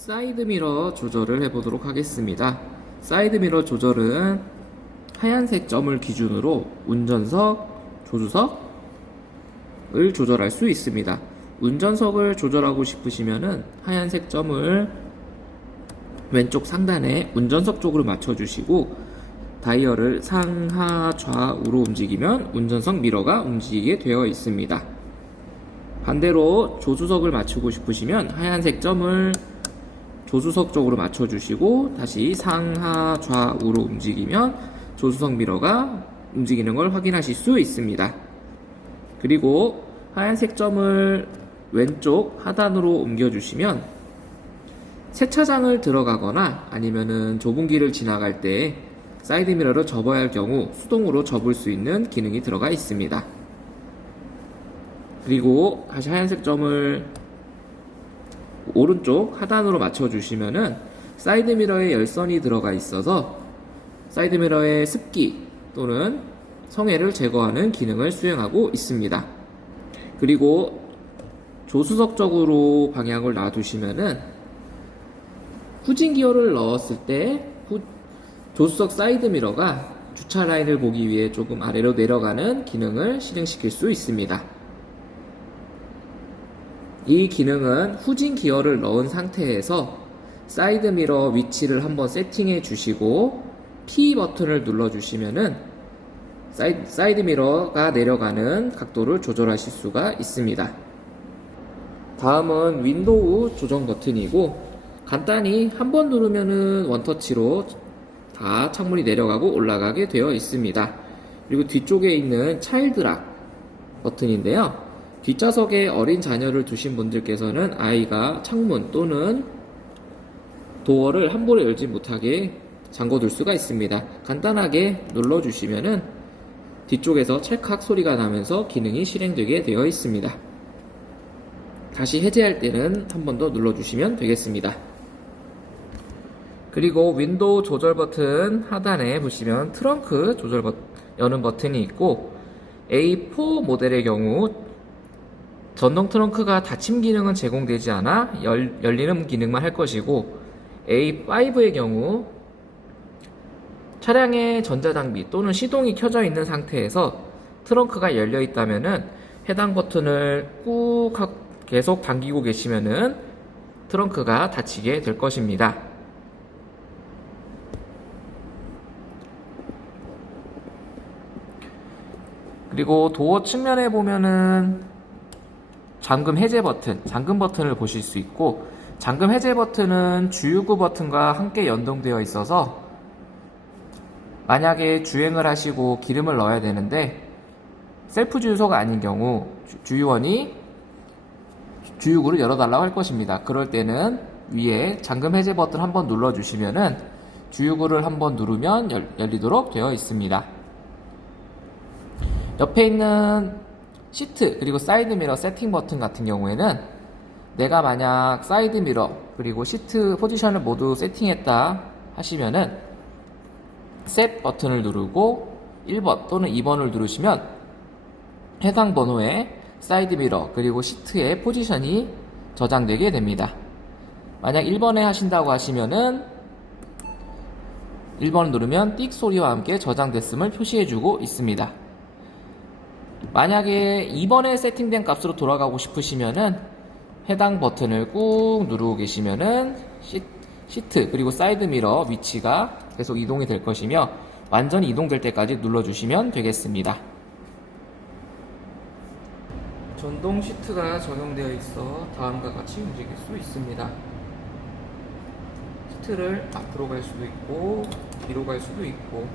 사이드 미러 조절을 해보도록 하겠습니다. 사이드 미러 조절은 하얀색 점을 기준으로 운전석, 조수석을 조절할 수 있습니다. 운전석을 조절하고 싶으시면은 하얀색 점을 왼쪽 상단에 운전석 쪽으로 맞춰주시고 다이얼을 상하 좌우로 움직이면 운전석 미러가 움직이게 되어 있습니다. 반대로 조수석을 맞추고 싶으시면 하얀색 점을 조수석 쪽으로 맞춰주시고 다시 상하 좌우로 움직이면 조수석 미러가 움직이는 걸 확인하실 수 있습니다. 그리고 하얀색 점을 왼쪽 하단으로 옮겨주시면 세차장을 들어가거나 아니면은 좁은 길을 지나갈 때 사이드 미러를 접어야 할 경우 수동으로 접을 수 있는 기능이 들어가 있습니다. 그리고 다시 하얀색 점을 오른쪽 하단으로 맞춰주시면은 사이드 미러에 열선이 들어가 있어서 사이드 미러의 습기 또는 성에를 제거하는 기능을 수행하고 있습니다. 그리고 조수석 쪽으로 방향을 놔두시면은 후진 기어를 넣었을 때 조수석 사이드 미러가 주차 라인을 보기 위해 조금 아래로 내려가는 기능을 실행시킬 수 있습니다. 이 기능은 후진 기어를 넣은 상태에서 사이드 미러 위치를 한번 세팅해 주시고 P 버튼을 눌러 주시면은 사이드 미러가 내려가는 각도를 조절하실 수가 있습니다. 다음은 윈도우 조정 버튼이고 간단히 한번 누르면은 원터치로 다 창문이 내려가고 올라가게 되어 있습니다. 그리고 뒤쪽에 있는 차일드락 버튼인데요. 뒷좌석에 어린 자녀를 두신 분들께서는 아이가 창문 또는 도어를 한 번에 열지 못하게 잠궈둘 수가 있습니다. 간단하게 눌러주시면은 뒤쪽에서 찰칵 소리가 나면서 기능이 실행되게 되어 있습니다. 다시 해제할 때는 한 번 더 눌러주시면 되겠습니다. 그리고 윈도우 조절 버튼 하단에 보시면 트렁크 조절 여는 버튼이 있고 A4 모델의 경우 전동 트렁크가 닫힘 기능은 제공되지 않아 열리는 기능만 할 것이고 A5의 경우 차량의 전자장비 또는 시동이 켜져 있는 상태에서 트렁크가 열려 있다면은 해당 버튼을 꾹 계속 당기고 계시면은 트렁크가 닫히게 될 것입니다. 그리고 도어 측면에 보면은 잠금 해제 버튼, 잠금 버튼을 보실 수 있고 잠금 해제 버튼은 주유구 버튼과 함께 연동되어 있어서 만약에 주행을 하시고 기름을 넣어야 되는데 셀프 주유소가 아닌 경우 주유원이 주유구를 열어달라고 할 것입니다. 그럴 때는 위에 잠금 해제 버튼 한번 눌러주시면은 주유구를 한번 누르면 열리도록 되어 있습니다. 옆에 있는 시트 그리고 사이드 미러 세팅 버튼 같은 경우에는 내가 만약 사이드 미러 그리고 시트 포지션을 모두 세팅했다 하시면은 셋 버튼을 누르고 1번 또는 2번을 누르시면 해당 번호의 사이드 미러 그리고 시트의 포지션이 저장되게 됩니다. 만약 1번에 하신다고 하시면은 1번을 누르면 띡 소리와 함께 저장됐음을 표시해주고 있습니다. 만약에 2번에 세팅된 값으로 돌아가고 싶으시면은 해당 버튼을 꾹 누르고 계시면은 시트 그리고 사이드 미러 위치가 계속 이동이 될 것이며 완전히 이동될 때까지 눌러주시면 되겠습니다. 전동 시트가 적용되어 있어 다음과 같이 움직일 수 있습니다. 시트를 앞으로 갈 수도 있고 뒤로 갈 수도 있고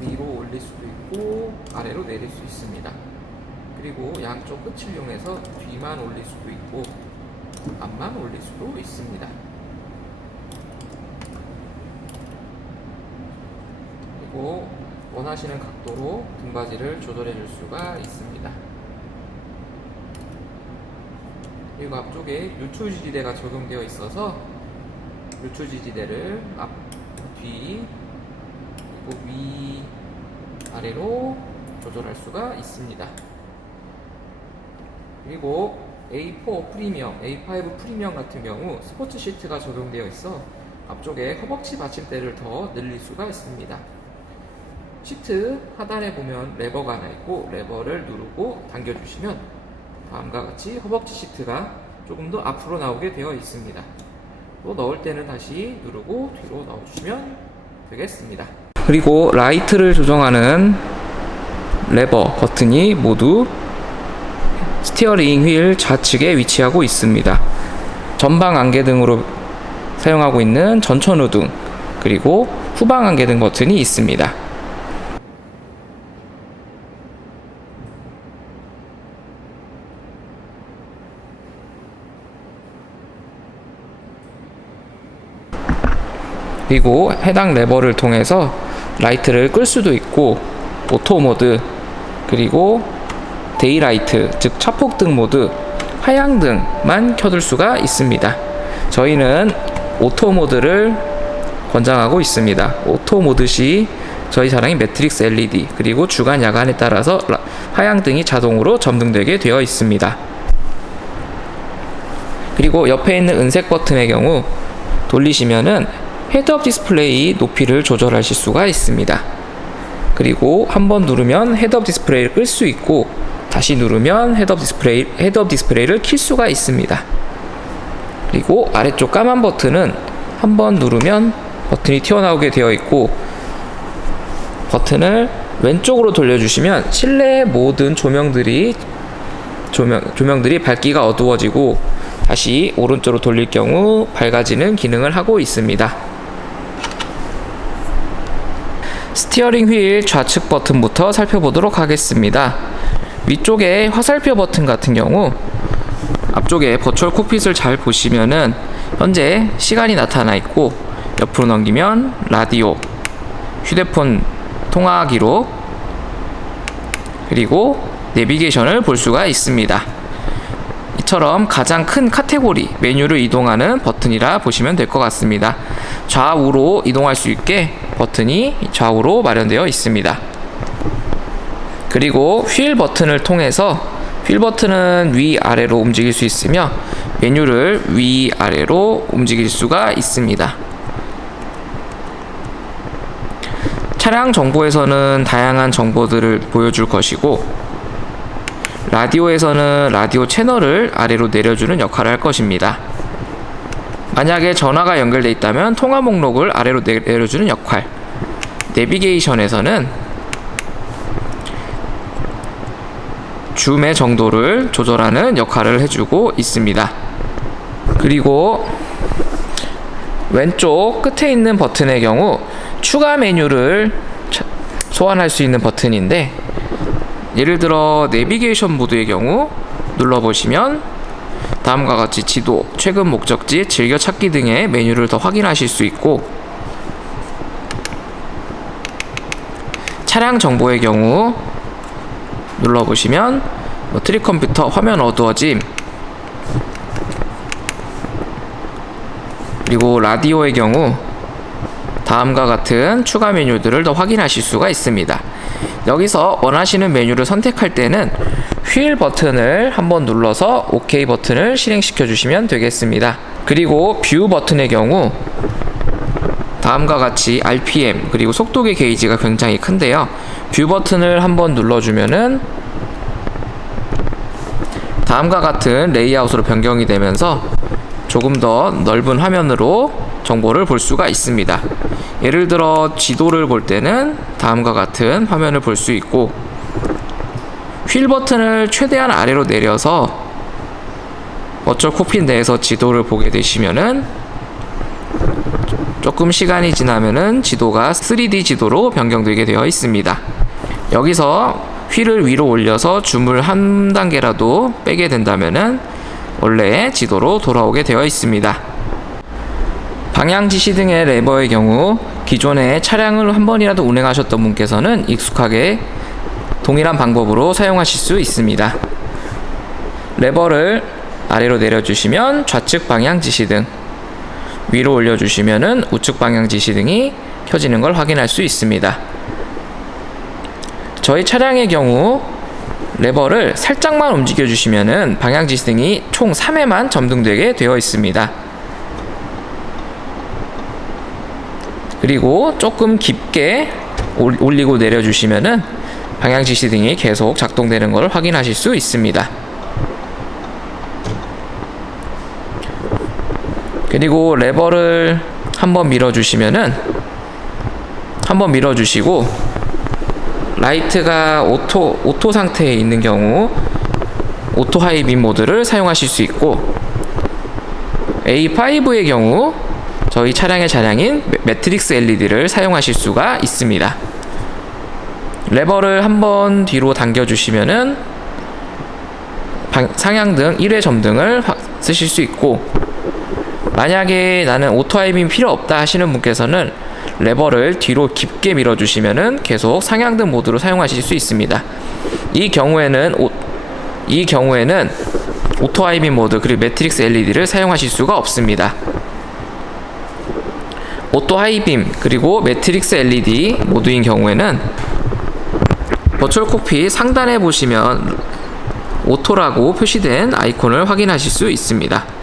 위로 올릴 수도 있고 아래로 내릴 수 있습니다. 그리고 양쪽 끝을 이용해서 뒤만 올릴 수도 있고 앞만 올릴 수도 있습니다. 그리고 원하시는 각도로 등받이를 조절해 줄 수가 있습니다. 그리고 앞쪽에 유추지지대가 적용되어 있어서 유추지지대를 앞, 뒤, 그리고 위, 아래로 조절할 수가 있습니다. 그리고 A4 프리미엄, A5 프리미엄 같은 경우 스포츠 시트가 적용되어 있어 앞쪽에 허벅지 받침대를 더 늘릴 수가 있습니다. 시트 하단에 보면 레버가 하나 있고 레버를 누르고 당겨주시면 다음과 같이 허벅지 시트가 조금 더 앞으로 나오게 되어 있습니다. 또 넣을 때는 다시 누르고 뒤로 넣어주시면 되겠습니다. 그리고 라이트를 조정하는 레버 버튼이 모두 스티어링 휠 좌측에 위치하고 있습니다. 전방 안개등으로 사용하고 있는 전천후등 그리고 후방 안개등 버튼이 있습니다. 그리고 해당 레버를 통해서 라이트를 끌 수도 있고 오토 모드 그리고 데이라이트 즉 차폭등 모드 하향등만 켜둘 수가 있습니다. 저희는 오토 모드를 권장하고 있습니다. 오토 모드 시 저희 차량이 매트릭스 LED 그리고 주간 야간에 따라서 하향등이 자동으로 점등되게 되어 있습니다. 그리고 옆에 있는 은색 버튼의 경우 돌리시면은 헤드업 디스플레이 높이를 조절하실 수가 있습니다. 그리고 한번 누르면 헤드업 디스플레이를 끌 수 있고 다시 누르면 헤드업 디스플레이를 킬 수가 있습니다. 그리고 아래쪽 까만 버튼은 한번 누르면 버튼이 튀어나오게 되어 있고 버튼을 왼쪽으로 돌려주시면 실내 모든 조명들이 밝기가 어두워지고 다시 오른쪽으로 돌릴 경우 밝아지는 기능을 하고 있습니다. 스티어링 휠 좌측 버튼부터 살펴보도록 하겠습니다. 위쪽에 화살표 버튼 같은 경우 앞쪽에 버추얼 콕핏을 잘 보시면은 현재 시간이 나타나 있고 옆으로 넘기면 라디오, 휴대폰 통화 기록 그리고 내비게이션을 볼 수가 있습니다. 이처럼 가장 큰 카테고리 메뉴를 이동하는 버튼이라 보시면 될 것 같습니다. 좌우로 이동할 수 있게 버튼이 좌우로 마련되어 있습니다. 그리고 휠 버튼을 통해서 휠 버튼은 위아래로 움직일 수 있으며 메뉴를 위아래로 움직일 수가 있습니다. 차량 정보에서는 다양한 정보들을 보여줄 것이고 라디오에서는 라디오 채널을 아래로 내려주는 역할을 할 것입니다. 만약에 전화가 연결되어 있다면 통화 목록을 아래로 내려주는 역할, 내비게이션에서는 줌의 정도를 조절하는 역할을 해주고 있습니다. 그리고 왼쪽 끝에 있는 버튼의 경우 추가 메뉴를 소환할 수 있는 버튼인데 예를 들어 내비게이션 모드의 경우 눌러보시면 다음과 같이 지도, 최근 목적지, 즐겨찾기 등의 메뉴를 더 확인하실 수 있고 차량 정보의 경우 눌러보시면 트릭 컴퓨터 화면 어두워짐 그리고 라디오의 경우 다음과 같은 추가 메뉴들을 더 확인하실 수가 있습니다. 여기서 원하시는 메뉴를 선택할 때는 휠 버튼을 한번 눌러서 OK 버튼을 실행시켜 주시면 되겠습니다. 그리고 뷰 버튼의 경우 다음과 같이 RPM 그리고 속도계 게이지가 굉장히 큰데요. 뷰 버튼을 한번 눌러주면은 다음과 같은 레이아웃으로 변경이 되면서 조금 더 넓은 화면으로 정보를 볼 수가 있습니다. 예를 들어 지도를 볼 때는 다음과 같은 화면을 볼 수 있고 휠 버튼을 최대한 아래로 내려서 버추얼 콕핏 내에서 지도를 보게 되시면은 조금 시간이 지나면은 지도가 3D 지도로 변경되게 되어 있습니다. 여기서 휠을 위로 올려서 줌을 한 단계라도 빼게 된다면은 원래의 지도로 돌아오게 되어 있습니다. 방향 지시 등의 레버의 경우 기존에 차량을 한 번이라도 운행하셨던 분께서는 익숙하게 동일한 방법으로 사용하실 수 있습니다. 레버를 아래로 내려주시면 좌측 방향 지시등, 위로 올려주시면 우측 방향 지시등이 켜지는 걸 확인할 수 있습니다. 저희 차량의 경우 레버를 살짝만 움직여 주시면은 방향 지시등이 총 3회만 점등되게 되어 있습니다. 그리고 조금 깊게 올리고 내려 주시면은 방향 지시등이 계속 작동되는 것을 확인하실 수 있습니다. 그리고 레버를 한번 밀어주시면은 한번 밀어주시고 라이트가 오토 상태에 있는 경우 오토 하이빔 모드를 사용하실 수 있고, A5의 경우 저희 차량의 잔향인 매트릭스 LED를 사용하실 수가 있습니다. 레버를 한번 뒤로 당겨 주시면은 상향등 1회 점등을 쓰실 수 있고, 만약에 나는 오토 하이빔 필요 없다 하시는 분께서는 레버를 뒤로 깊게 밀어 주시면은 계속 상향등 모드로 사용하실 수 있습니다. 이 경우에는 오토 하이빔 모드 그리고 매트릭스 LED를 사용하실 수가 없습니다. 오토 하이빔 그리고 매트릭스 LED 모드인 경우에는 버추얼 콕핏 상단에 보시면 오토라고 표시된 아이콘을 확인하실 수 있습니다.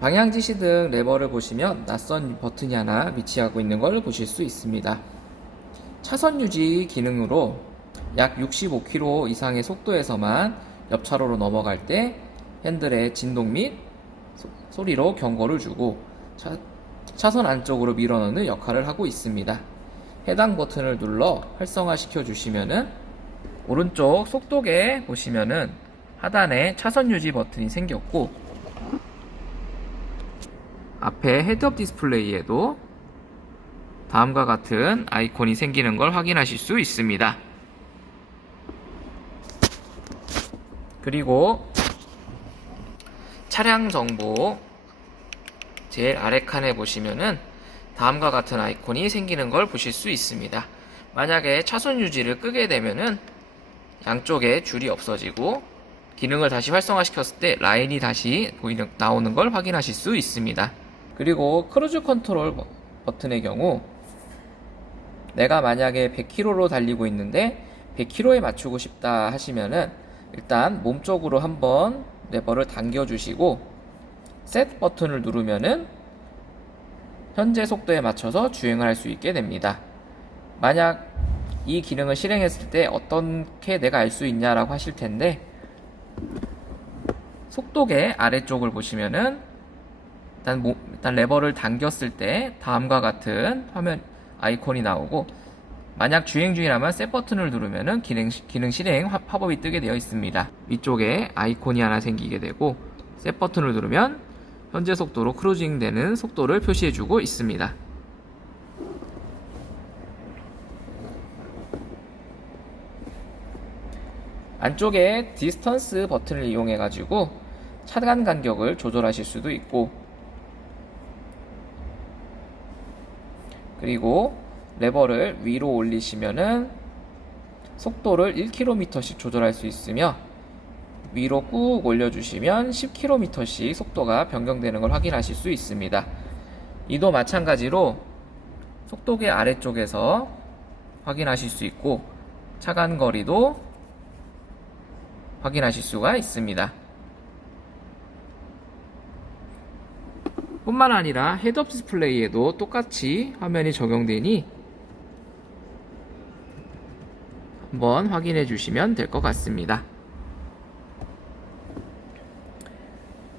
방향지시등 레버를 보시면 낯선 버튼이 하나 위치하고 있는 걸 보실 수 있습니다. 차선 유지 기능으로 약 65km 이상의 속도에서만 옆차로로 넘어갈 때 핸들의 진동 및 소리로 경고를 주고 차선 안쪽으로 밀어넣는 역할을 하고 있습니다. 해당 버튼을 눌러 활성화 시켜 주시면은 오른쪽 속도계 보시면은 하단에 차선 유지 버튼이 생겼고, 앞에 헤드업 디스플레이에도 다음과 같은 아이콘이 생기는 걸 확인하실 수 있습니다. 그리고 차량 정보 제일 아래 칸에 보시면은 다음과 같은 아이콘이 생기는 걸 보실 수 있습니다. 만약에 차선 유지를 끄게 되면은 양쪽에 줄이 없어지고 기능을 다시 활성화시켰을 때 라인이 다시 나오는 걸 확인하실 수 있습니다. 그리고 크루즈 컨트롤 버튼의 경우 내가 만약에 100km로 달리고 있는데 100km에 맞추고 싶다 하시면은 일단 몸쪽으로 한번 레버를 당겨 주시고 셋 버튼을 누르면은 현재 속도에 맞춰서 주행을 할 수 있게 됩니다. 만약 이 기능을 실행했을 때 어떻게 내가 알 수 있냐라고 하실 텐데, 속도계 아래쪽을 보시면은 일단 레버를 당겼을 때 다음과 같은 화면 아이콘이 나오고, 만약 주행 중이라면 셋 버튼을 누르면은 기능 실행 팝업이 뜨게 되어 있습니다. 위쪽에 아이콘이 하나 생기게 되고, 셋 버튼을 누르면 현재 속도로 크루징 되는 속도를 표시해주고 있습니다. 안쪽에 디스턴스 버튼을 이용해 가지고 차간 간격을 조절하실 수도 있고, 그리고 레버를 위로 올리시면은 속도를 1km씩 조절할 수 있으며, 위로 꾹 올려주시면 10km씩 속도가 변경되는 걸 확인하실 수 있습니다. 이도 마찬가지로 속도계 아래쪽에서 확인하실 수 있고, 차간 거리도 확인하실 수가 있습니다. 뿐만 아니라 헤드업 디스플레이에도 똑같이 화면이 적용되니 한번 확인해 주시면 될 것 같습니다.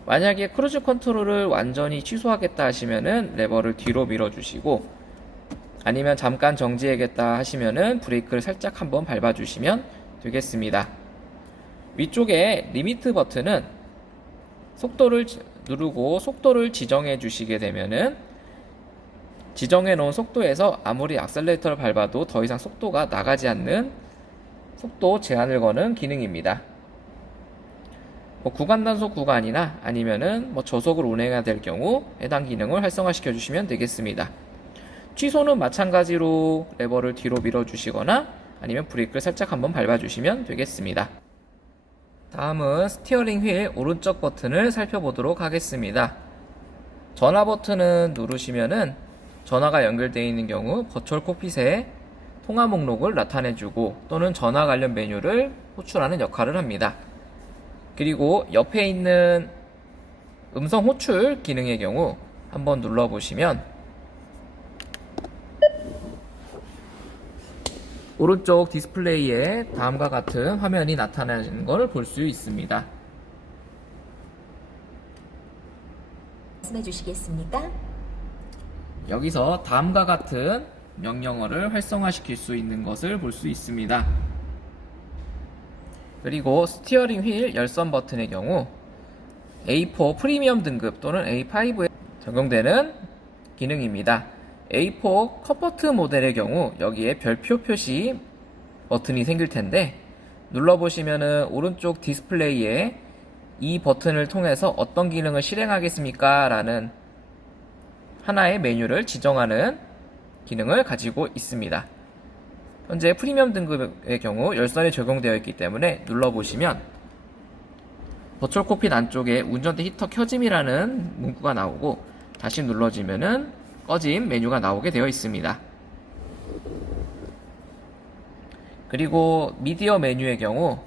만약에 크루즈 컨트롤을 완전히 취소하겠다 하시면은 레버를 뒤로 밀어 주시고, 아니면 잠깐 정지하겠다 하시면은 브레이크를 살짝 한번 밟아 주시면 되겠습니다. 위쪽에 리미트 버튼은 속도를 누르고 속도를 지정해 주시게 되면은 지정해 놓은 속도에서 아무리 악셀레이터를 밟아도 더 이상 속도가 나가지 않는 속도 제한을 거는 기능입니다. 구간 단속 구간이나 아니면은 저속을 운행해야 될 경우 해당 기능을 활성화시켜 주시면 되겠습니다. 취소는 마찬가지로 레버를 뒤로 밀어 주시거나 아니면 브레이크를 살짝 한번 밟아 주시면 되겠습니다. 다음은 스티어링 휠 오른쪽 버튼을 살펴보도록 하겠습니다. 전화 버튼은 누르시면은 전화가 연결되어 있는 경우 버추얼 콕핏에 통화 목록을 나타내주고 또는 전화 관련 메뉴를 호출하는 역할을 합니다. 그리고 옆에 있는 음성 호출 기능의 경우 한번 눌러보시면 오른쪽 디스플레이에 다음과 같은 화면이 나타나는 걸 볼 수 있습니다. 말씀해 주시겠습니까? 여기서 다음과 같은 명령어를 활성화시킬 수 있는 것을 볼 수 있습니다. 그리고 스티어링 휠 열선 버튼의 경우 A4 프리미엄 등급 또는 A5에 적용되는 기능입니다. A4 컴포트 모델의 경우 여기에 별표 표시 버튼이 생길 텐데 눌러보시면은 오른쪽 디스플레이에 이 버튼을 통해서 어떤 기능을 실행하겠습니까? 라는 하나의 메뉴를 지정하는 기능을 가지고 있습니다. 현재 프리미엄 등급의 경우 열선이 적용되어 있기 때문에 눌러보시면 버추얼 콕핏 안쪽에 운전대 히터 켜짐이라는 문구가 나오고 다시 눌러지면은 꺼짐 메뉴가 나오게 되어 있습니다. 그리고 미디어 메뉴의 경우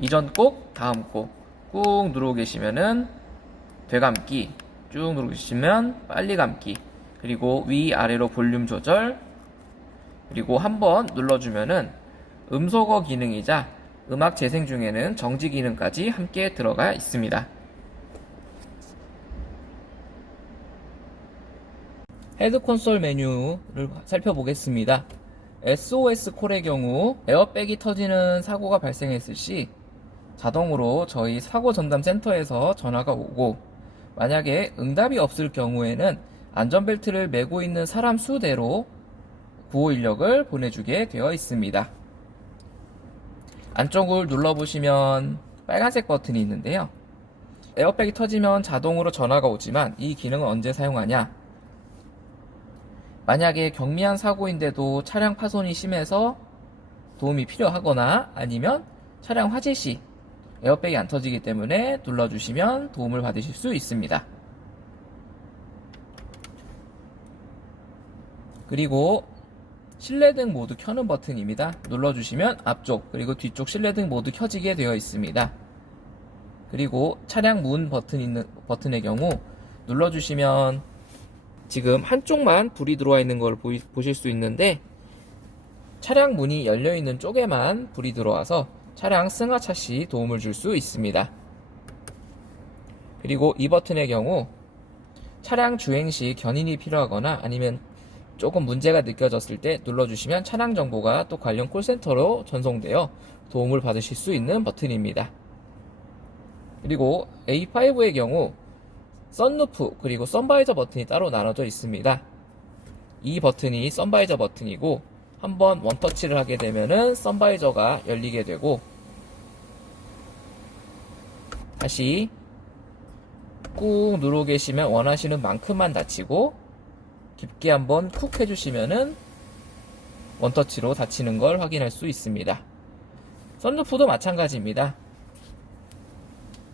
이전 꼭 다음 꼭 누르고 계시면은 되감기 쭉 누르고 계시면 빨리 감기 그리고 위아래로 볼륨 조절 그리고 한번 눌러주면은 음소거 기능이자 음악 재생 중에는 정지 기능까지 함께 들어가 있습니다. 헤드 콘솔 메뉴를 살펴보겠습니다. SOS 콜의 경우 에어백이 터지는 사고가 발생했을 시 자동으로 저희 사고 전담 센터에서 전화가 오고 만약에 응답이 없을 경우에는 안전벨트를 매고 있는 사람 수대로 구호 인력을 보내주게 되어 있습니다. 안쪽을 눌러보시면 빨간색 버튼이 있는데요. 에어백이 터지면 자동으로 전화가 오지만 이 기능은 언제 사용하냐? 만약에 경미한 사고인데도 차량 파손이 심해서 도움이 필요하거나 아니면 차량 화재 시 에어백이 안 터지기 때문에 눌러주시면 도움을 받으실 수 있습니다. 그리고 실내등 모두 켜는 버튼입니다. 눌러주시면 앞쪽 그리고 뒤쪽 실내등 모두 켜지게 되어 있습니다. 그리고 차량 문 버튼의 경우 눌러주시면 지금 한쪽만 불이 들어와 있는 걸 보실 수 있는데 차량 문이 열려 있는 쪽에만 불이 들어와서 차량 승하차 시 도움을 줄 수 있습니다. 그리고 이 버튼의 경우 차량 주행 시 견인이 필요하거나 아니면 조금 문제가 느껴졌을 때 눌러주시면 차량 정보가 또 관련 콜센터로 전송되어 도움을 받으실 수 있는 버튼입니다. 그리고 A5의 경우 썬루프 그리고 선바이저 버튼이 따로 나눠져 있습니다. 이 버튼이 선바이저 버튼이고 한번 원터치를 하게 되면은 선바이저가 열리게 되고 다시 꾹 누르고 계시면 원하시는 만큼만 닫히고 깊게 한번 쿡 해주시면은 원터치로 닫히는 걸 확인할 수 있습니다. 썬루프도 마찬가지입니다.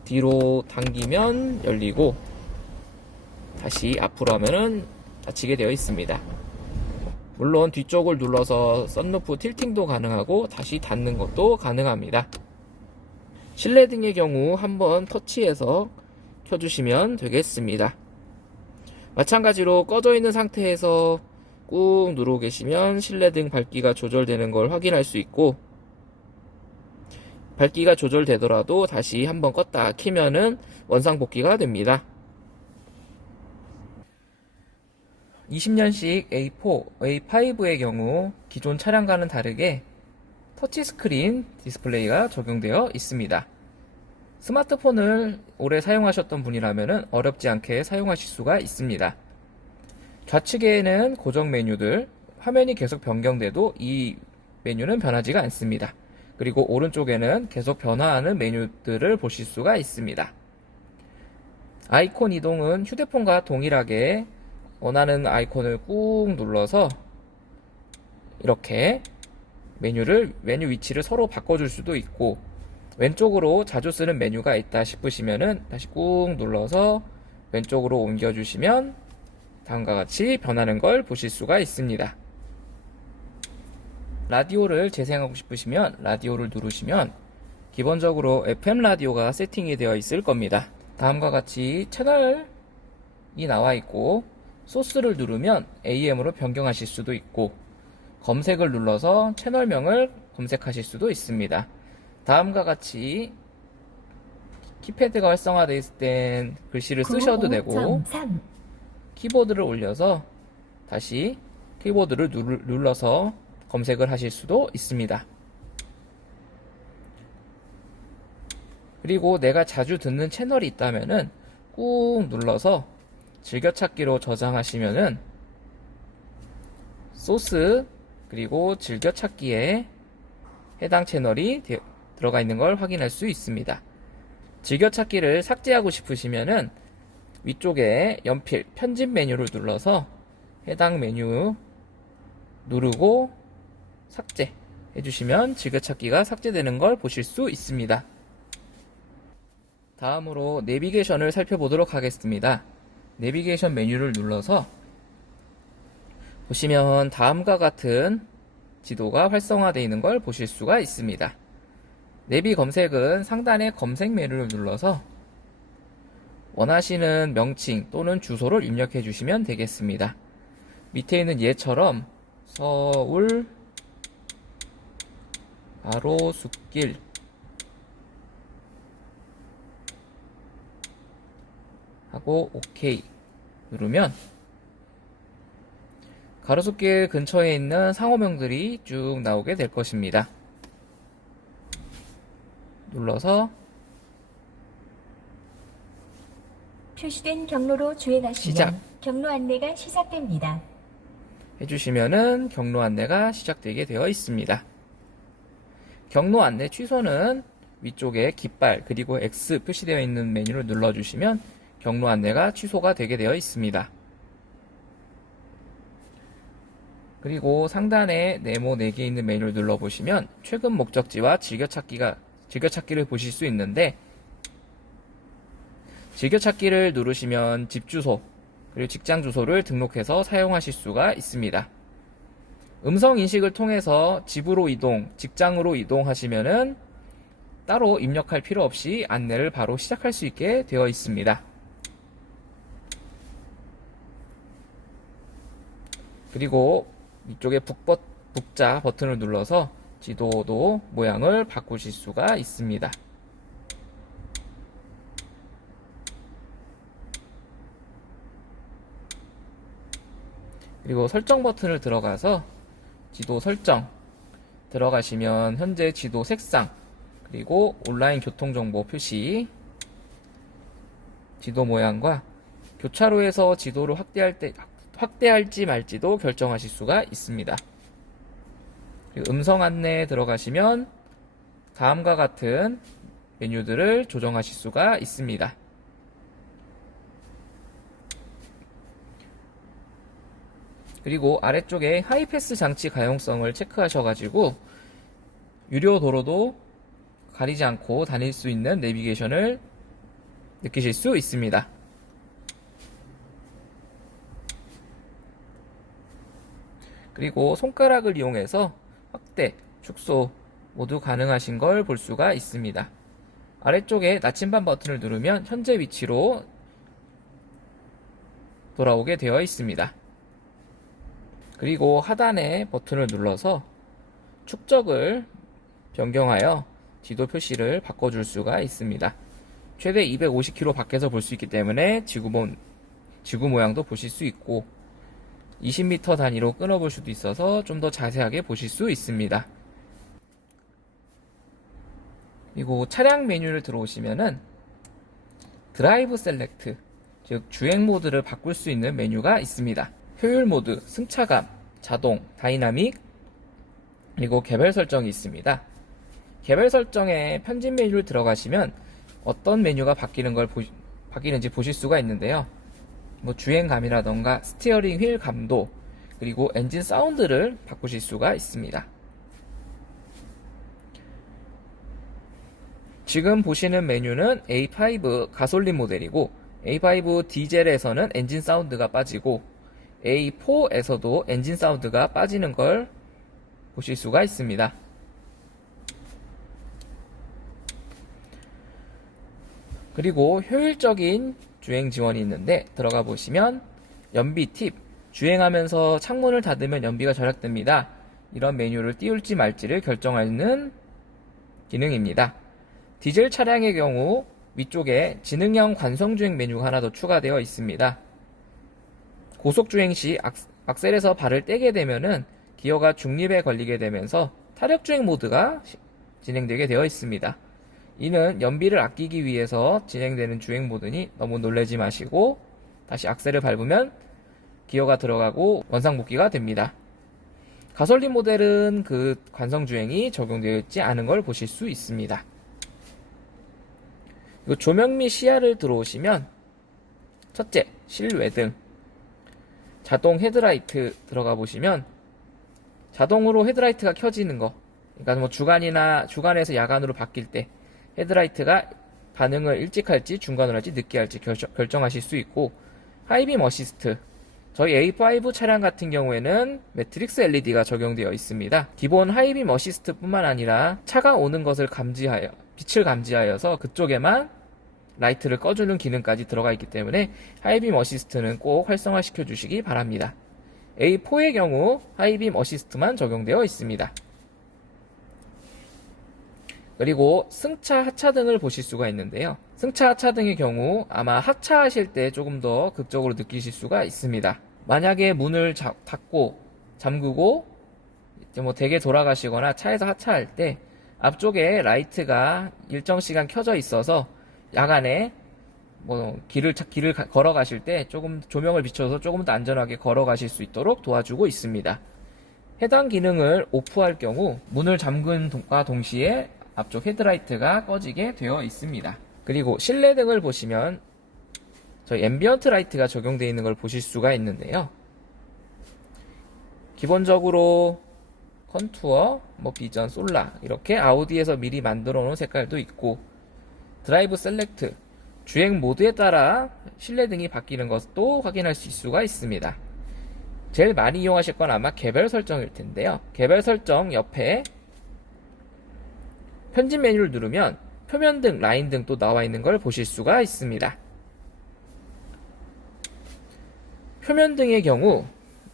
뒤로 당기면 열리고 다시 앞으로 하면은 닫히게 되어 있습니다. 물론 뒤쪽을 눌러서 썬루프 틸팅도 가능하고 다시 닫는 것도 가능합니다. 실내등의 경우 한번 터치해서 켜주시면 되겠습니다. 마찬가지로 꺼져 있는 상태에서 꾹 누르고 계시면 실내등 밝기가 조절되는 걸 확인할 수 있고 밝기가 조절되더라도 다시 한번 껐다 키면은 원상복귀가 됩니다. 20년식 A4, A5의 경우 기존 차량과는 다르게 터치스크린 디스플레이가 적용되어 있습니다. 스마트폰을 오래 사용하셨던 분이라면 어렵지 않게 사용하실 수가 있습니다. 좌측에는 고정 메뉴들, 화면이 계속 변경돼도 이 메뉴는 변하지가 않습니다. 그리고 오른쪽에는 계속 변화하는 메뉴들을 보실 수가 있습니다. 아이콘 이동은 휴대폰과 동일하게 원하는 아이콘을 꾹 눌러서 이렇게 메뉴 위치를 서로 바꿔줄 수도 있고 왼쪽으로 자주 쓰는 메뉴가 있다 싶으시면은 다시 꾹 눌러서 왼쪽으로 옮겨주시면 다음과 같이 변하는 걸 보실 수가 있습니다. 라디오를 재생하고 싶으시면 라디오를 누르시면 기본적으로 FM 라디오가 세팅이 되어 있을 겁니다. 다음과 같이 채널이 나와 있고 소스를 누르면 AM으로 변경하실 수도 있고 검색을 눌러서 채널명을 검색하실 수도 있습니다. 다음과 같이 키패드가 활성화되어 있을 땐 글씨를 쓰셔도 되고 95.3. 키보드를 올려서 다시 키보드를 눌러서 검색을 하실 수도 있습니다. 그리고 내가 자주 듣는 채널이 있다면은 꾹 눌러서 즐겨찾기로 저장하시면은 소스 그리고 즐겨찾기에 해당 채널이 들어가 있는 걸 확인할 수 있습니다. 즐겨찾기를 삭제하고 싶으시면은 위쪽에 연필 편집 메뉴를 눌러서 해당 메뉴 누르고 삭제 해주시면 즐겨찾기가 삭제되는 걸 보실 수 있습니다. 다음으로 내비게이션을 살펴보도록 하겠습니다. 내비게이션 메뉴를 눌러서 보시면 다음과 같은 지도가 활성화되어 있는 걸 보실 수가 있습니다. 내비 검색은 상단의 검색 메뉴를 눌러서 원하시는 명칭 또는 주소를 입력해 주시면 되겠습니다. 밑에 있는 예처럼 서울 가로수길 하고 OK 누르면 가로수길 근처에 있는 상호명들이 쭉 나오게 될 것입니다. 눌러서 표시된 경로로 주행하시면 시작. 경로 안내가 시작됩니다. 해주시면은 경로 안내가 시작되게 되어 있습니다. 경로 안내 취소는 위쪽에 깃발 그리고 X 표시되어 있는 메뉴를 눌러주시면 경로 안내가 취소가 되게 되어 있습니다. 그리고 상단에 네모 4개 있는 메뉴를 눌러보시면 최근 목적지와 즐겨찾기를 보실 수 있는데 즐겨찾기를 누르시면 집 주소 그리고 직장 주소를 등록해서 사용하실 수가 있습니다. 음성 인식을 통해서 집으로 이동, 직장으로 이동하시면은 따로 입력할 필요 없이 안내를 바로 시작할 수 있게 되어 있습니다. 그리고 이쪽에 북자 버튼을 눌러서 지도도 모양을 바꾸실 수가 있습니다. 그리고 설정 버튼을 들어가서 지도 설정 들어가시면 현재 지도 색상 그리고 온라인 교통정보 표시 지도 모양과 교차로에서 지도를 확대할지 말지도 결정하실 수가 있습니다. 그리고 음성 안내에 들어가시면 다음과 같은 메뉴들을 조정하실 수가 있습니다. 그리고 아래쪽에 하이패스 장치 가용성을 체크하셔가지고 유료 도로도 가리지 않고 다닐 수 있는 내비게이션을 느끼실 수 있습니다. 그리고 손가락을 이용해서 확대, 축소 모두 가능하신 걸 볼 수가 있습니다. 아래쪽에 나침반 버튼을 누르면 현재 위치로 돌아오게 되어 있습니다. 그리고 하단에 버튼을 눌러서 축적을 변경하여 지도 표시를 바꿔줄 수가 있습니다. 최대 250km 밖에서 볼 수 있기 때문에 지구 모양도 보실 수 있고 20m 단위로 끊어볼 수도 있어서 좀 더 자세하게 보실 수 있습니다. 그리고 차량 메뉴를 들어오시면은 드라이브 셀렉트, 즉 주행 모드를 바꿀 수 있는 메뉴가 있습니다. 효율 모드, 승차감, 자동, 다이나믹, 그리고 개별 설정이 있습니다. 개별 설정에 편집 메뉴를 들어가시면 어떤 메뉴가 바뀌는지 보실 수가 있는데요. 주행감이라던가 스티어링 휠 감도, 그리고 엔진 사운드를 바꾸실 수가 있습니다. 지금 보시는 메뉴는 A5 가솔린 모델이고 A5 디젤에서는 엔진 사운드가 빠지고 A4에서도 엔진 사운드가 빠지는 걸 보실 수가 있습니다. 그리고 효율적인 주행 지원이 있는데 들어가 보시면 연비 팁, 주행하면서 창문을 닫으면 연비가 절약됩니다. 이런 메뉴를 띄울지 말지를 결정하는 기능입니다. 디젤 차량의 경우 위쪽에 지능형 관성주행 메뉴가 하나 더 추가되어 있습니다. 고속주행 시 악셀에서 발을 떼게 되면은 기어가 중립에 걸리게 되면서 타력주행 모드가 진행되게 되어 있습니다. 이는 연비를 아끼기 위해서 진행되는 주행 모드니 너무 놀라지 마시고 다시 악셀을 밟으면 기어가 들어가고 원상복귀가 됩니다. 가솔린 모델은 그 관성주행이 적용되어 있지 않은 걸 보실 수 있습니다. 그리고 조명 및 시야를 들어오시면 첫째, 실외등, 자동 헤드라이트 들어가 보시면 자동으로 헤드라이트가 켜지는 거, 그러니까 뭐 주간에서 야간으로 바뀔 때 헤드라이트가 반응을 일찍 할지 중간으로 할지 늦게 할지 결정하실 수 있고, 하이빔 어시스트, 저희 A5 차량 같은 경우에는 매트릭스 LED가 적용되어 있습니다. 기본 하이빔 어시스트 뿐만 아니라 차가 오는 것을 빛을 감지하여서 그쪽에만 라이트를 꺼주는 기능까지 들어가 있기 때문에 하이빔 어시스트는 꼭 활성화시켜 주시기 바랍니다. A4의 경우 하이빔 어시스트만 적용되어 있습니다. 그리고 승차, 하차 등을 보실 수가 있는데요. 승차, 하차 등의 경우 아마 하차하실 때 조금 더 극적으로 느끼실 수가 있습니다. 만약에 문을 닫고 잠그고 이제 뭐 댁에 돌아가시거나 차에서 하차할 때 앞쪽에 라이트가 일정 시간 켜져 있어서 야간에 뭐 길을 걸어가실 때 조금 조명을 비춰서 조금 더 안전하게 걸어가실 수 있도록 도와주고 있습니다. 해당 기능을 오프할 경우 문을 잠근과 동시에 앞쪽 헤드라이트가 꺼지게 되어 있습니다. 그리고 실내등을 보시면 저희 앰비언트 라이트가 적용되어 있는 걸 보실 수가 있는데요. 기본적으로 컨투어, 비전, 솔라 이렇게 아우디에서 미리 만들어 놓은 색깔도 있고, 드라이브 셀렉트, 주행 모드에 따라 실내등이 바뀌는 것도 확인할 수가 있습니다. 제일 많이 이용하실 건 아마 개별 설정일 텐데요. 개별 설정 옆에 편집 메뉴를 누르면 표면등, 라인등 또 나와 있는 걸 보실 수가 있습니다. 표면등의 경우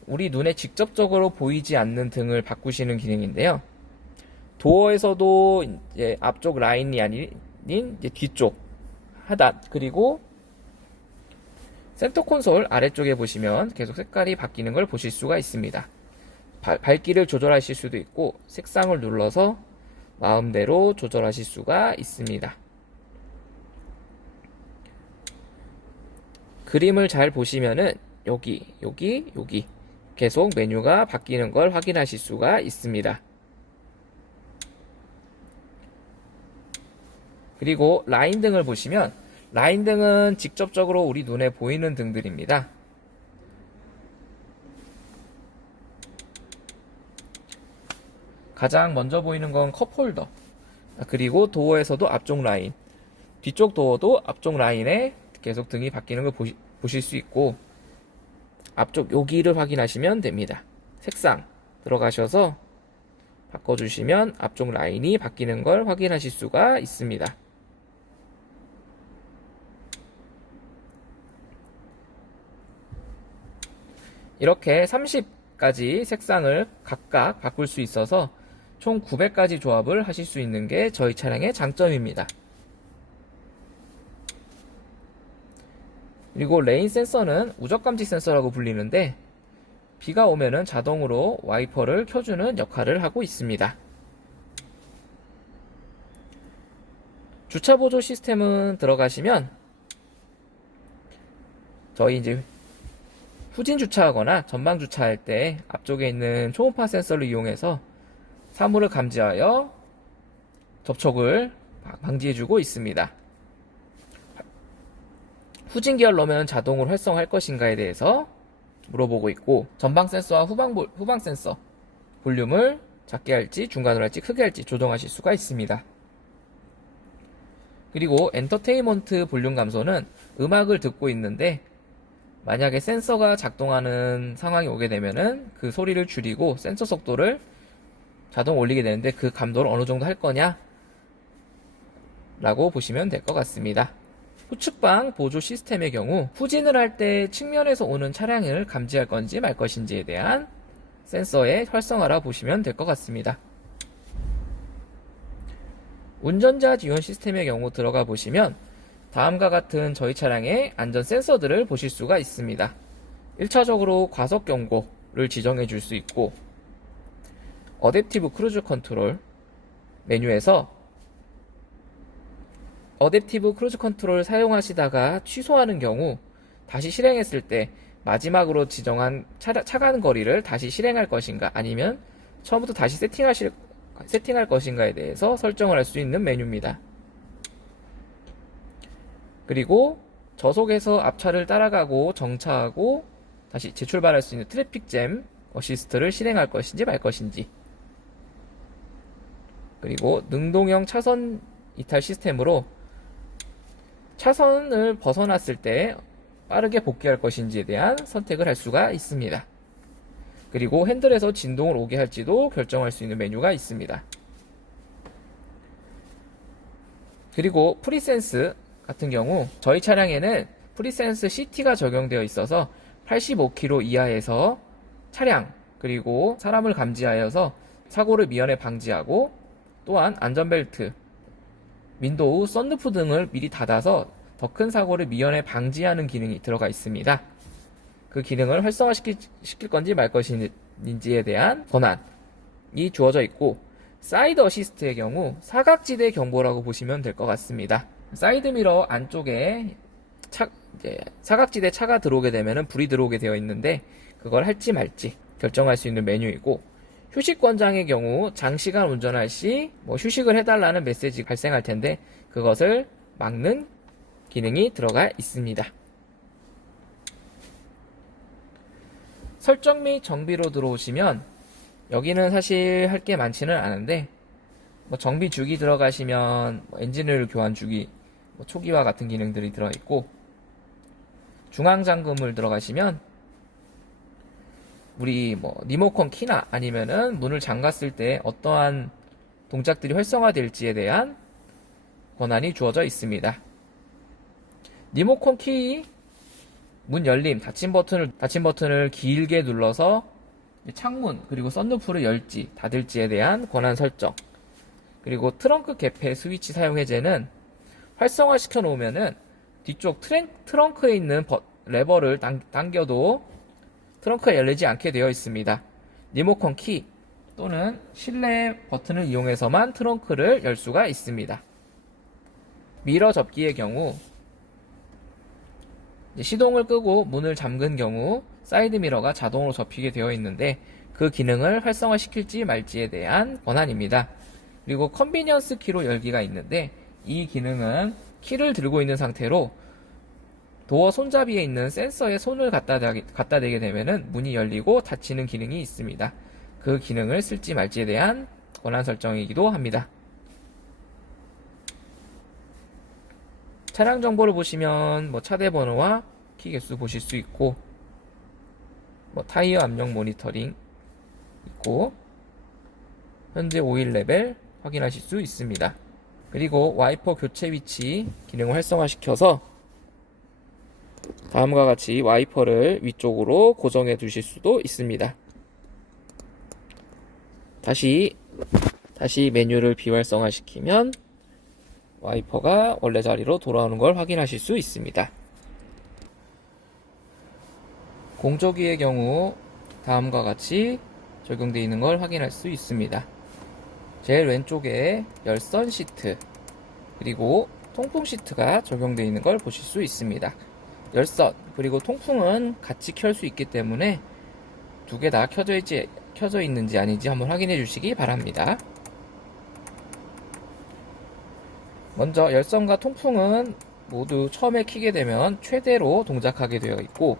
우리 눈에 직접적으로 보이지 않는 등을 바꾸시는 기능인데요. 도어에서도 이제 앞쪽 라인이 아닌 이제 뒤쪽 하단, 그리고 센터 콘솔 아래쪽에 보시면 계속 색깔이 바뀌는 걸 보실 수가 있습니다. 밝기를 조절하실 수도 있고 색상을 눌러서 마음대로 조절하실 수가 있습니다. 그림을 잘 보시면은 여기 계속 메뉴가 바뀌는 걸 확인하실 수가 있습니다. 그리고 라인 등을 보시면 라인 등은 직접적으로 우리 눈에 보이는 등들입니다. 가장 먼저 보이는 건 컵홀더, 그리고 도어에서도 앞쪽 라인, 뒤쪽 도어도 앞쪽 라인에 계속 등이 바뀌는 걸 보실 수 있고, 앞쪽 여기를 확인하시면 됩니다. 색상 들어가셔서 바꿔주시면 앞쪽 라인이 바뀌는 걸 확인하실 수가 있습니다. 이렇게 30가지 색상을 각각 바꿀 수 있어서 총 900가지 조합을 하실 수 있는 게 저희 차량의 장점입니다. 그리고 레인 센서는 우적감지 센서라고 불리는데, 비가 오면은 자동으로 와이퍼를 켜주는 역할을 하고 있습니다. 주차 보조 시스템은 들어가시면 저희 이제 후진 주차하거나 전방 주차할 때 앞쪽에 있는 초음파 센서를 이용해서 사물을 감지하여 접촉을 방지해주고 있습니다. 후진 기어를 넣으면 자동으로 활성화할 것인가에 대해서 물어보고 있고, 전방 센서와 후방 센서 볼륨을 작게 할지 중간으로 할지 크게 할지 조정하실 수가 있습니다. 그리고 엔터테인먼트 볼륨 감소는 음악을 듣고 있는데 만약에 센서가 작동하는 상황이 오게 되면은 그 소리를 줄이고 센서 속도를 자동 올리게 되는데 그 감도를 어느 정도 할 거냐? 라고 보시면 될 것 같습니다. 후측방 보조 시스템의 경우 후진을 할 때 측면에서 오는 차량을 감지할 건지 말 것인지에 대한 센서의 활성화라 보시면 될 것 같습니다. 운전자 지원 시스템의 경우 들어가 보시면 다음과 같은 저희 차량의 안전 센서들을 보실 수가 있습니다. 1차적으로 과속 경고를 지정해 줄 수 있고 어댑티브 크루즈 컨트롤 메뉴에서 어댑티브 크루즈 컨트롤 사용하시다가 취소하는 경우 다시 실행했을 때 마지막으로 지정한 차간 거리를 다시 실행할 것인가 아니면 처음부터 다시 세팅할 것인가에 대해서 설정을 할 수 있는 메뉴입니다. 그리고 저속에서 앞차를 따라가고 정차하고 다시 재출발할 수 있는 트래픽 잼 어시스트를 실행할 것인지 말 것인지, 그리고 능동형 차선 이탈 시스템으로 차선을 벗어났을 때 빠르게 복귀할 것인지에 대한 선택을 할 수가 있습니다. 그리고 핸들에서 진동을 오게 할지도 결정할 수 있는 메뉴가 있습니다. 그리고 프리센스 같은 경우 저희 차량에는 프리센스 CT가 적용되어 있어서 85km 이하에서 차량 그리고 사람을 감지하여서 사고를 미연에 방지하고, 또한 안전벨트, 윈도우, 썬루프 등을 미리 닫아서 더 큰 사고를 미연에 방지하는 기능이 들어가 있습니다. 그 기능을 활성화시킬 건지 말 것인지에 대한 권한이 주어져 있고, 사이드 어시스트의 경우 사각지대 경보라고 보시면 될 것 같습니다. 사이드 미러 안쪽에 사각지대 차가 들어오게 되면 불이 들어오게 되어 있는데 그걸 할지 말지 결정할 수 있는 메뉴이고, 휴식 권장의 경우 장시간 운전할 시 휴식을 해달라는 메시지 발생할 텐데 그것을 막는 기능이 들어가 있습니다. 설정 및 정비로 들어오시면 여기는 사실 할 게 많지는 않은데 정비 주기 들어가시면 엔진오일 교환 주기, 초기화 같은 기능들이 들어있고, 중앙 잠금을 들어가시면 우리 리모컨 키나 아니면은 문을 잠갔을 때 어떠한 동작들이 활성화될지에 대한 권한이 주어져 있습니다. 리모컨 키 문 열림 닫힘 버튼을 길게 눌러서 창문 그리고 썬루프를 열지 닫을지에 대한 권한 설정, 그리고 트렁크 개폐 스위치 사용 해제는 활성화 시켜 놓으면은 뒤쪽 트렁크에 있는 레버를 당겨도 트렁크가 열리지 않게 되어 있습니다. 리모컨 키 또는 실내 버튼을 이용해서만 트렁크를 열 수가 있습니다. 미러 접기의 경우 시동을 끄고 문을 잠근 경우 사이드 미러가 자동으로 접히게 되어 있는데 그 기능을 활성화 시킬지 말지에 대한 권한입니다. 그리고 컨비니언스 키로 열기가 있는데 이 기능은 키를 들고 있는 상태로 도어 손잡이에 있는 센서에 손을 갖다 대게 되면 문이 열리고 닫히는 기능이 있습니다. 그 기능을 쓸지 말지에 대한 권한 설정이기도 합니다. 차량 정보를 보시면 차대 번호와 키 개수 보실 수 있고, 타이어 압력 모니터링 있고, 현재 오일 레벨 확인하실 수 있습니다. 그리고 와이퍼 교체 위치 기능을 활성화시켜서 다음과 같이 와이퍼를 위쪽으로 고정해 두실 수도 있습니다. 다시 메뉴를 비활성화시키면 와이퍼가 원래 자리로 돌아오는 걸 확인하실 수 있습니다. 공조기의 경우 다음과 같이 적용되어 있는 걸 확인할 수 있습니다. 제일 왼쪽에 열선 시트 그리고 통풍 시트가 적용되어 있는 걸 보실 수 있습니다. 열선 그리고 통풍은 같이 켤 수 있기 때문에 두 개 다 켜져 있는지 아닌지 한번 확인해 주시기 바랍니다. 먼저 열선과 통풍은 모두 처음에 켜게 되면 최대로 동작하게 되어 있고,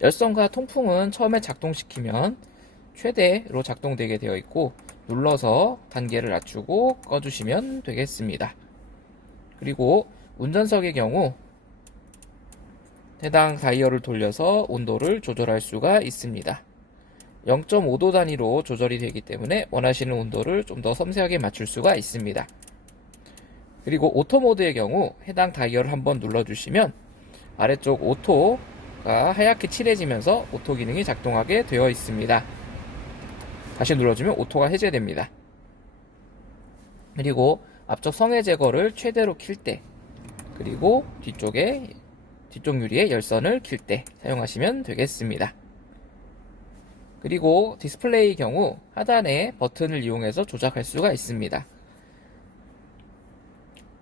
열선과 통풍은 처음에 작동시키면 최대로 작동되게 되어 있고 눌러서 단계를 낮추고 꺼주시면 되겠습니다. 그리고 운전석의 경우 해당 다이얼을 돌려서 온도를 조절할 수가 있습니다. 0.5도 단위로 조절이 되기 때문에 원하시는 온도를 좀 더 섬세하게 맞출 수가 있습니다. 그리고 오토 모드의 경우 해당 다이얼을 한번 눌러주시면 아래쪽 오토가 하얗게 칠해지면서 오토 기능이 작동하게 되어 있습니다. 다시 눌러주면 오토가 해제됩니다. 그리고 앞쪽 성해 제거를 최대로 킬 때, 그리고 뒤쪽 유리의 열선을 킬 때 사용하시면 되겠습니다. 그리고 디스플레이의 경우 하단에 버튼을 이용해서 조작할 수가 있습니다.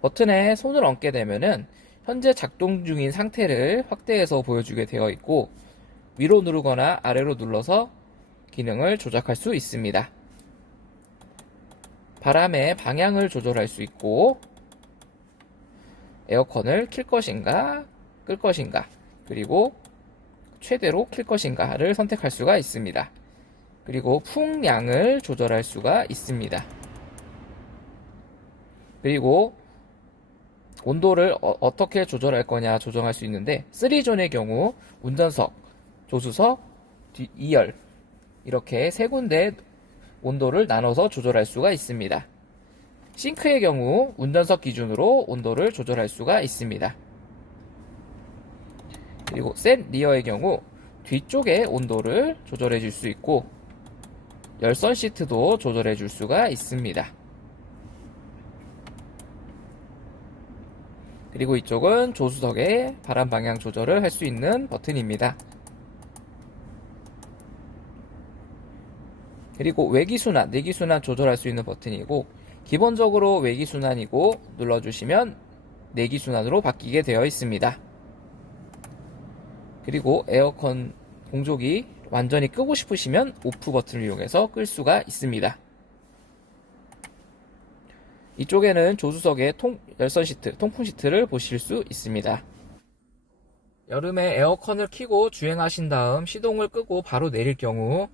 버튼에 손을 얹게 되면은 현재 작동 중인 상태를 확대해서 보여주게 되어 있고, 위로 누르거나 아래로 눌러서 기능을 조작할 수 있습니다. 바람의 방향을 조절할 수 있고, 에어컨을 킬 것인가 끌 것인가, 그리고 최대로 킬 것인가를 선택할 수가 있습니다. 그리고 풍량을 조절할 수가 있습니다. 그리고 온도를 어떻게 조절할 거냐 조정할 수 있는데, 3존의 경우 운전석, 조수석, 2열 이렇게 세 군데 온도를 나눠서 조절할 수가 있습니다. 싱크의 경우 운전석 기준으로 온도를 조절할 수가 있습니다. 그리고 셋 리어의 경우 뒤쪽의 온도를 조절해 줄 수 있고, 열선 시트도 조절해 줄 수가 있습니다. 그리고 이쪽은 조수석의 바람 방향 조절을 할 수 있는 버튼입니다. 그리고 외기순환, 내기순환 조절할 수 있는 버튼이고, 기본적으로 외기순환이고 눌러주시면 내기순환으로 바뀌게 되어 있습니다. 그리고 에어컨 공조기 완전히 끄고 싶으시면 오프 버튼을 이용해서 끌 수가 있습니다. 이쪽에는 조수석의 열선 시트, 통풍 시트를 보실 수 있습니다. 여름에 에어컨을 켜고 주행하신 다음 시동을 끄고 바로 내릴 경우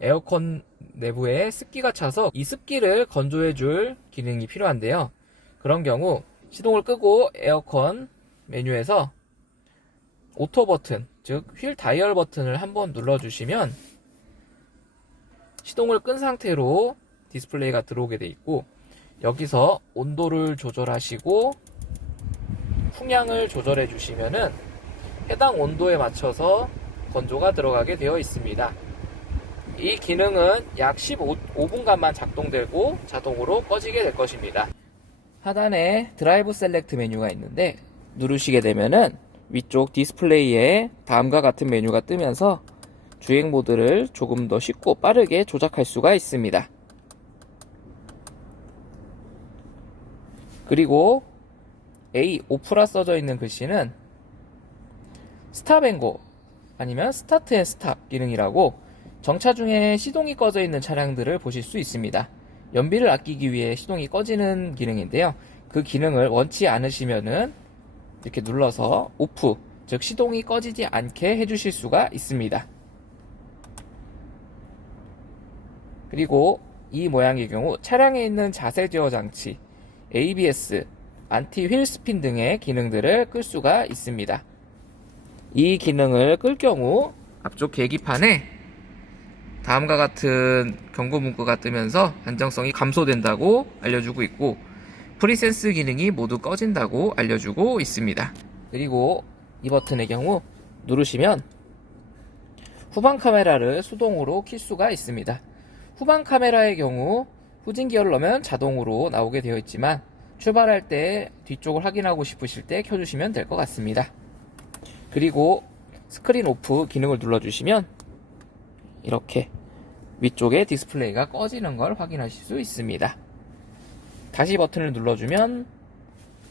에어컨 내부에 습기가 차서 이 습기를 건조해 줄 기능이 필요한데요. 그런 경우 시동을 끄고 에어컨 메뉴에서 오토 버튼, 즉 휠 다이얼 버튼을 한번 눌러주시면 시동을 끈 상태로 디스플레이가 들어오게 돼 있고, 여기서 온도를 조절하시고 풍량을 조절해 주시면은 해당 온도에 맞춰서 건조가 들어가게 되어 있습니다. 이 기능은 약 15분간만 작동되고 자동으로 꺼지게 될 것입니다. 하단에 드라이브 셀렉트 메뉴가 있는데, 누르시게 되면은 위쪽 디스플레이에 다음과 같은 메뉴가 뜨면서 주행 모드를 조금 더 쉽고 빠르게 조작할 수가 있습니다. 그리고 A 오프라 써져 있는 글씨는 스탑 앤 고 아니면 스타트 앤 스탑 기능이라고, 정차 중에 시동이 꺼져 있는 차량들을 보실 수 있습니다. 연비를 아끼기 위해 시동이 꺼지는 기능인데요. 그 기능을 원치 않으시면은 이렇게 눌러서 오프, 즉 시동이 꺼지지 않게 해주실 수가 있습니다. 그리고 이 모양의 경우 차량에 있는 자세 제어 장치, ABS, 안티 휠 스핀 등의 기능들을 끌 수가 있습니다. 이 기능을 끌 경우 앞쪽 계기판에 다음과 같은 경고 문구가 뜨면서 안정성이 감소된다고 알려주고 있고, 프리센스 기능이 모두 꺼진다고 알려주고 있습니다. 그리고 이 버튼의 경우 누르시면 후방 카메라를 수동으로 킬 수가 있습니다. 후방 카메라의 경우 후진 기어를 넣으면 자동으로 나오게 되어 있지만, 출발할 때 뒤쪽을 확인하고 싶으실 때 켜주시면 될 것 같습니다. 그리고 스크린 오프 기능을 눌러주시면 이렇게 위쪽에 디스플레이가 꺼지는 걸 확인하실 수 있습니다. 다시 버튼을 눌러주면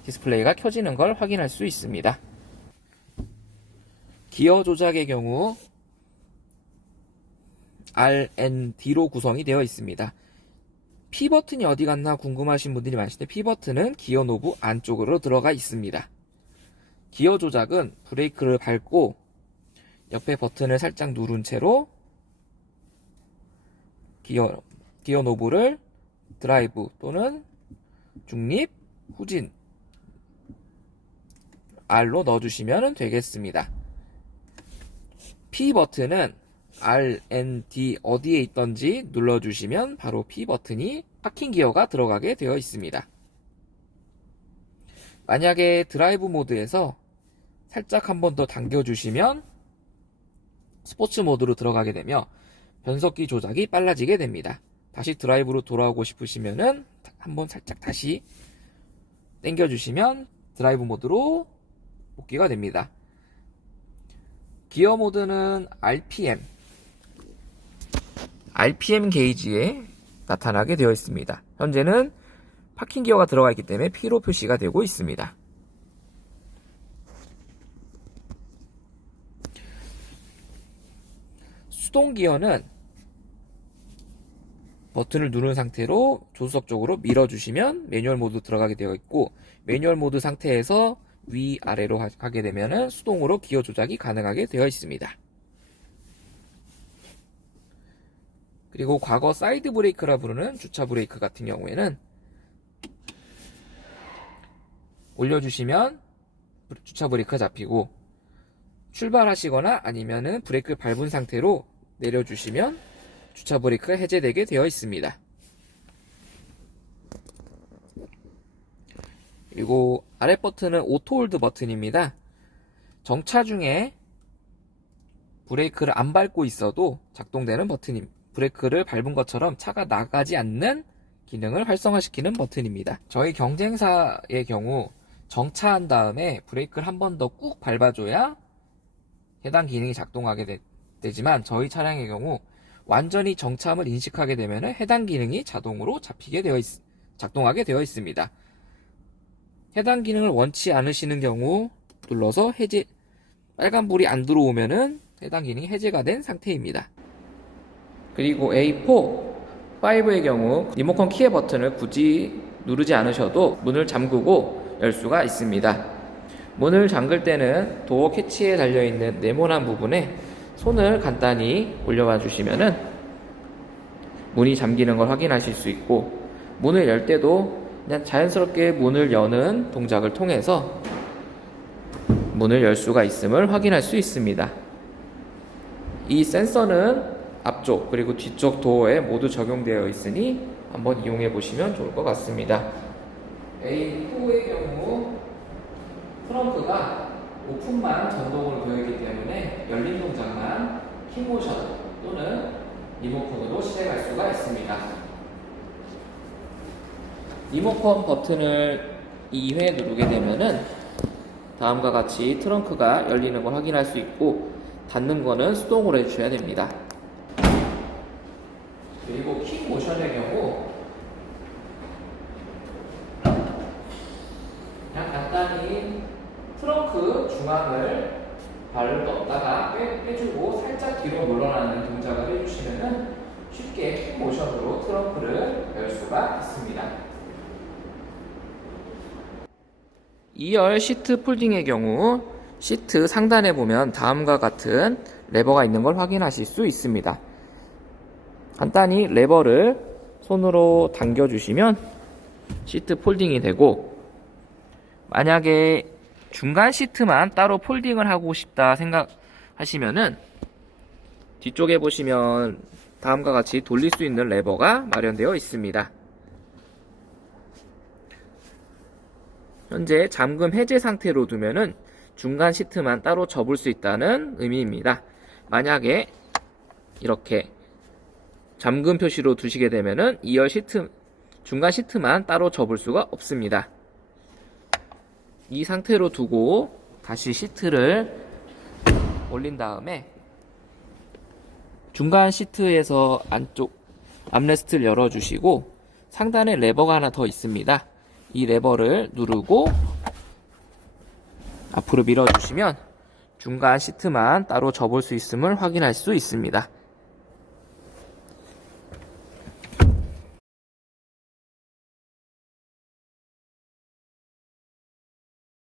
디스플레이가 켜지는 걸 확인할 수 있습니다. 기어 조작의 경우 R, N, D로 구성이 되어 있습니다. P 버튼이 어디 갔나 궁금하신 분들이 많으실 때 P 버튼은 기어 노브 안쪽으로 들어가 있습니다. 기어 조작은 브레이크를 밟고 옆에 버튼을 살짝 누른 채로 기어 노브를 드라이브 또는 중립, 후진 R로 넣어주시면 되겠습니다. P 버튼은 R, N, D 어디에 있던지 눌러주시면 바로 P 버튼이 파킹 기어가 들어가게 되어 있습니다. 만약에 드라이브 모드에서 살짝 한 번 더 당겨주시면 스포츠 모드로 들어가게 되며 변속기 조작이 빨라지게 됩니다. 다시 드라이브로 돌아오고 싶으시면은 한번 살짝 다시 당겨주시면 드라이브 모드로 복귀가 됩니다. 기어 모드는 RPM 게이지에 나타나게 되어 있습니다. 현재는 파킹 기어가 들어가 있기 때문에 P로 표시가 되고 있습니다. 수동 기어는 버튼을 누른 상태로 조수석 쪽으로 밀어주시면 매뉴얼 모드 들어가게 되어 있고, 매뉴얼 모드 상태에서 위아래로 하게 되면 수동으로 기어 조작이 가능하게 되어 있습니다. 그리고 과거 사이드 브레이크라 부르는 주차 브레이크 같은 경우에는 올려주시면 주차 브레이크가 잡히고, 출발하시거나 아니면은 브레이크를 밟은 상태로 내려주시면 주차 브레이크가 해제되게 되어 있습니다. 그리고 아래 버튼은 오토홀드 버튼입니다. 정차 중에 브레이크를 안 밟고 있어도 작동되는 버튼입니다. 브레이크를 밟은 것처럼 차가 나가지 않는 기능을 활성화시키는 버튼입니다. 저희 경쟁사의 경우 정차한 다음에 브레이크를 한 번 더 꾹 밟아줘야 해당 기능이 작동하게 되지만, 저희 차량의 경우 완전히 정차함을 인식하게 되면 해당 기능이 자동으로 작동하게 되어 있습니다. 해당 기능을 원치 않으시는 경우 눌러서 빨간불이 안 들어오면은 해당 기능이 해제가 된 상태입니다. 그리고 A4, 5의 경우 리모컨 키의 버튼을 굳이 누르지 않으셔도 문을 잠그고 열 수가 있습니다. 문을 잠글 때는 도어 캐치에 달려있는 네모난 부분에 손을 간단히 올려봐 주시면은 문이 잠기는 걸 확인하실 수 있고, 문을 열 때도 그냥 자연스럽게 문을 여는 동작을 통해서 문을 열 수가 있음을 확인할 수 있습니다. 이 센서는 앞쪽 그리고 뒤쪽 도어에 모두 적용되어 있으니 한번 이용해 보시면 좋을 것 같습니다. A4의 경우 트렁크가 오픈만 전동으로 되어 있기 때문에 열린 동작만 킥모션 또는 리모컨으로 실행할 수가 있습니다. 리모컨 버튼을 2회 누르게 되면은 다음과 같이 트렁크가 열리는 걸 확인할 수 있고, 닫는 거는 수동으로 해주셔야 됩니다. 그리고 킥모션의 경우 그냥 간단히 트렁크 중앙을 발을 떴다가 빼주고 살짝 뒤로 물러나는 동작을 해주시면 쉽게 킥모션으로 트렁크를 열 수가 있습니다. 2열 시트 폴딩의 경우 시트 상단에 보면 다음과 같은 레버가 있는 걸 확인하실 수 있습니다. 간단히 레버를 손으로 당겨주시면 시트 폴딩이 되고, 만약에 중간 시트만 따로 폴딩을 하고 싶다 생각하시면은 뒤쪽에 보시면 다음과 같이 돌릴 수 있는 레버가 마련되어 있습니다. 현재 잠금 해제 상태로 두면은 중간 시트만 따로 접을 수 있다는 의미입니다. 만약에 이렇게 잠금 표시로 두시게 되면은 2열 시트, 중간 시트만 따로 접을 수가 없습니다. 이 상태로 두고 다시 시트를 올린 다음에 중간 시트에서 안쪽 암레스트를 열어주시고 상단에 레버가 하나 더 있습니다. 이 레버를 누르고 앞으로 밀어주시면 중간 시트만 따로 접을 수 있음을 확인할 수 있습니다.